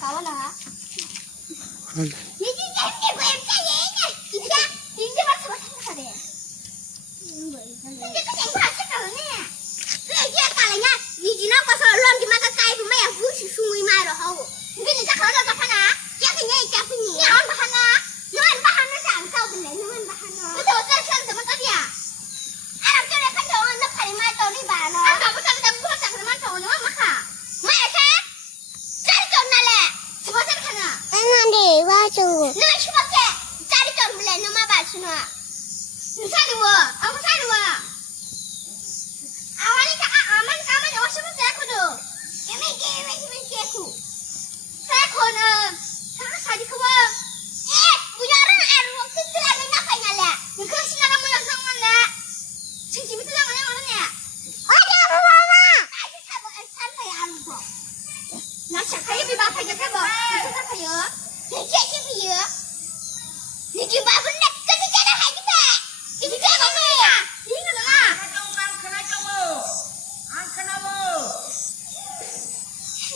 가와라. 안 이게 뭐 엠짜냐? 진짜 인제 맞서 생각하래. 근데 그 생각 색깔네. 그래 이게 깔아냐? 이지나 가서 런지 마가 까이고 매야 부시 숭이 마로 하고. 근데 자 가라 자 하나. 야 그냥 이 까프니. 야 안 하나. 너안 하나 안 싸우길래 너만 하나. 근데 어떤 사람들 뭐 답이야? 알아 저래 판정 너 팔이 말 떠니 봐너. 아까 못 잡다 무슨 사람만 떠니 와 마카. 마야사? 짜리 좀 날래. 저거 생각하나? 안돼 와줘. 너가 슈퍼게 짜리 좀 몰래 너만 봐주나. 너 사는 거, 아무 사는 거. 아와니까 아만 오시면 되거든. 예매 개구. 사코는 사지 그거. 무야는 알고 끝들하면 나빠이날래. 너 그거 신나가 몰라 상관래. 지금 들어가면 오느냐? 어디 엄마. 다시 산다야 하는 거. 나 착하게 비바하게 해봐. 착하게요. 대체 집이요. 이게 밥은 내 거잖아 하기만. 이게 뭐야? 이거는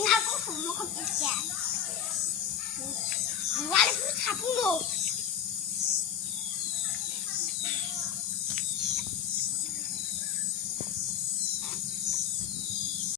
나고 굶고 겠지. 나를 그 사부로.